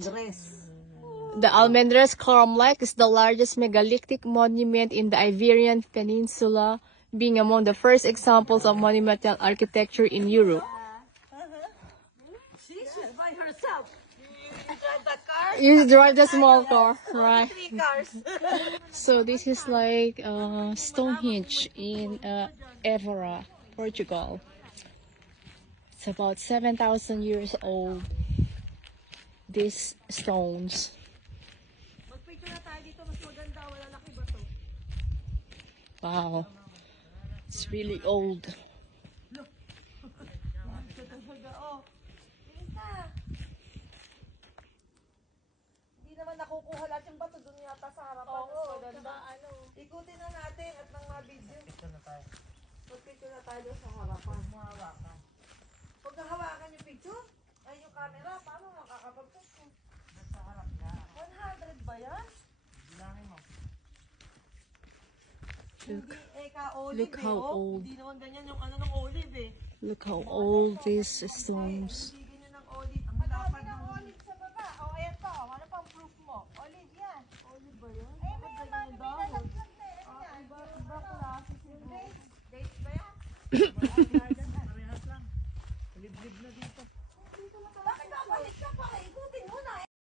Dress. The Almendres cromlech is the largest megalithic monument in the Iberian Peninsula, being among the first examples of monumental architecture in Europe. She's by herself. You drive the car? You drive the small car, right? 3 cars. So this is like Stonehenge in Évora, Portugal. It's about 7,000 years old. These stones. Magpicture na tayo dito, mas maganda, wala laki ba to? Wow, it's really old. Oh, hindi naman nakukuha lahat yung bato doon yata sa harapan. Oo, maganda. Ikutin na natin at nang ma-video. Picture na tayo. Magpicture na tayo sa harapan. Huwag na hawakan yung picture. Ay, yung camera, paano makakapag-picture? Nasa harap na. 100 ba yan? Bilangin mo. Look how old. Hindi naman ganyan yung ano ng olive eh. Look how old these stones.